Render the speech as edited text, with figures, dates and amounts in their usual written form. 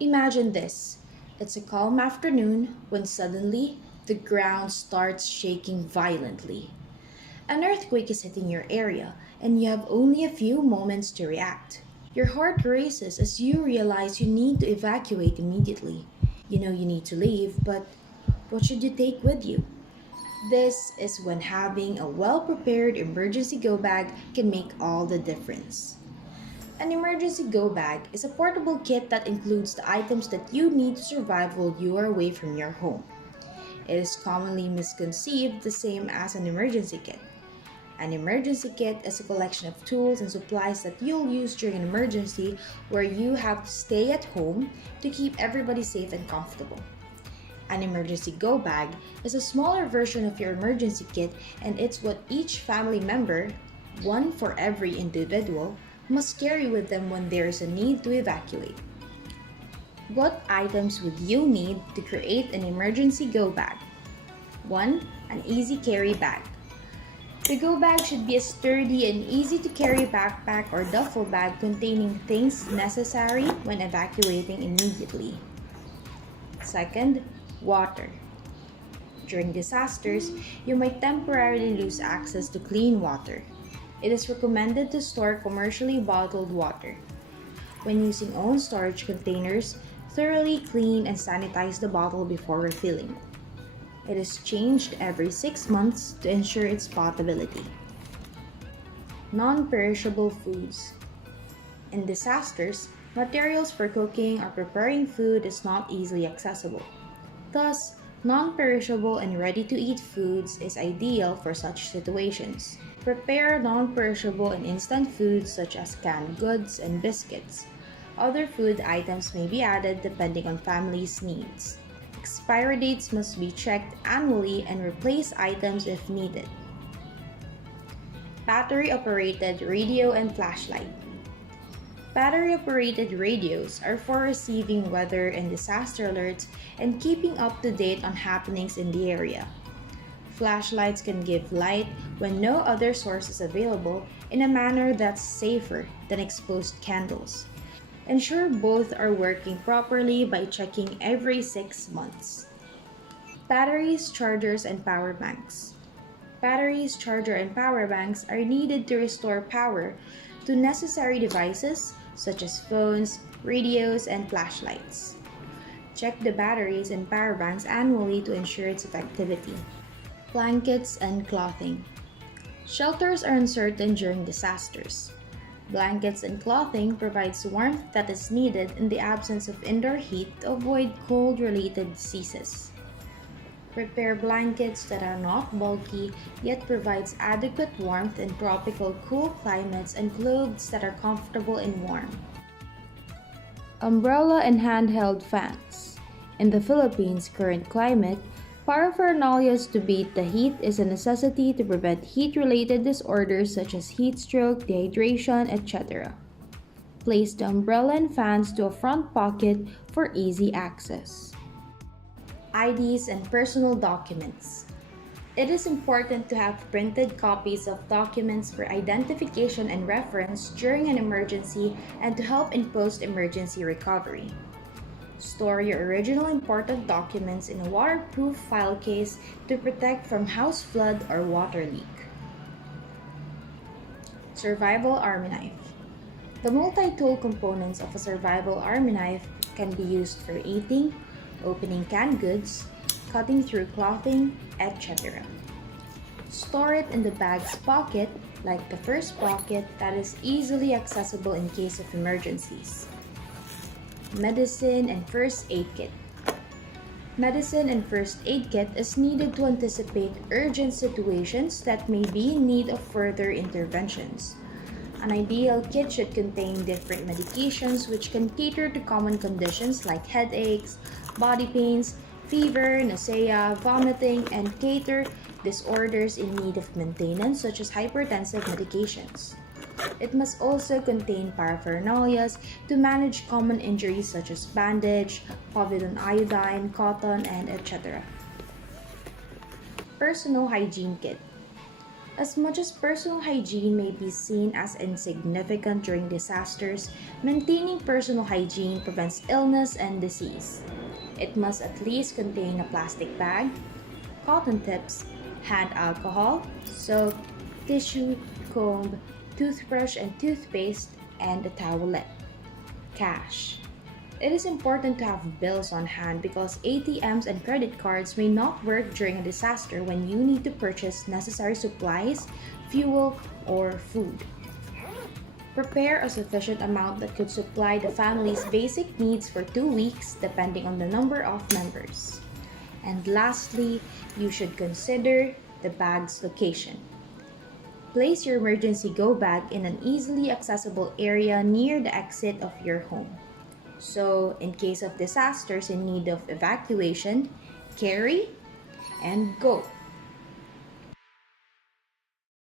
Imagine this: it's a calm afternoon when suddenly the ground starts shaking violently. An earthquake is hitting your area, and you have only a few moments to react. Your heart races as you realize you need to evacuate immediately. You know you need to leave, but what should you take with you? This is when having a well prepared emergency go bag can make all the difference. An emergency go bag is a portable kit that includes the items that you need to survive while you are away from your home. It is commonly misconceived the same as an emergency kit. An emergency kit is a collection of tools and supplies that you'll use during an emergency where you have to stay at home to keep everybody safe and comfortable. An emergency go bag is a smaller version of your emergency kit, and it's what each family member, one for every individual, must carry with them when there is a need to evacuate. What items would you need to create an emergency go bag? 1. An easy carry bag. The go bag should be a sturdy and easy to carry backpack or duffel bag containing things necessary when evacuating immediately. Second, water. During disasters, you might temporarily lose access to clean water. It is recommended to store commercially bottled water. When using own storage containers, thoroughly clean and sanitize the bottle before refilling. It is changed every 6 months to ensure its potability. Non-perishable foods. In disasters, materials for cooking or preparing food is not easily accessible. Thus, non-perishable and ready-to-eat foods is ideal for such situations. Prepare non-perishable and instant foods such as canned goods and biscuits. Other food items may be added depending on family's needs. Expiry dates must be checked annually and replace items if needed. Battery-operated radio and flashlight. Battery-operated radios are for receiving weather and disaster alerts and keeping up to date on happenings in the area. Flashlights can give light when no other source is available in a manner that's safer than exposed candles. Ensure both are working properly by checking every 6 months. Batteries, chargers, and power banks. Batteries, charger, and power banks are needed to restore power to necessary devices such as phones, radios, and flashlights. Check the batteries and power banks annually to ensure its effectivity. Blankets and clothing. Shelters are uncertain during disasters. Blankets and clothing provides warmth that is needed in the absence of indoor heat to avoid cold-related diseases. Prepare blankets that are not bulky yet provides adequate warmth in tropical cool climates and clothes that are comfortable and warm. Umbrella and handheld fans. In the Philippines' current climate, paraphernalias to beat the heat is a necessity to prevent heat-related disorders such as heat stroke, dehydration, etc. Place the umbrella and fans to a front pocket for easy access. IDs and personal documents. It is important to have printed copies of documents for identification and reference during an emergency and to help in post-emergency recovery. Store your original important documents in a waterproof file case to protect from house flood or water leak. Survival Army Knife. The multi-tool components of a survival army knife can be used for eating, opening canned goods, cutting through clothing, etc. Store it in the bag's pocket, like the first pocket that is easily accessible in case of emergencies. Medicine and First Aid Kit. Medicine and first aid kit is needed to anticipate urgent situations that may be in need of further interventions. An ideal kit should contain different medications which can cater to common conditions like headaches, body pains, fever, nausea, vomiting, and cater disorders in need of maintenance such as hypertensive medications. It must also contain paraphernalias to manage common injuries such as bandage, povidone iodine, cotton, and etc. Personal Hygiene Kit. As much as personal hygiene may be seen as insignificant during disasters, maintaining personal hygiene prevents illness and disease. It must at least contain a plastic bag, cotton tips, hand alcohol, soap, tissue, comb, toothbrush and toothpaste, and a towelette. Cash. It is important to have bills on hand because ATMs and credit cards may not work during a disaster when you need to purchase necessary supplies, fuel, or food. Prepare a sufficient amount that could supply the family's basic needs for 2 weeks, depending on the number of members. And lastly, you should consider the bag's location. Place your emergency go bag in an easily accessible area near the exit of your home. So, in case of disasters in need of evacuation, carry and go.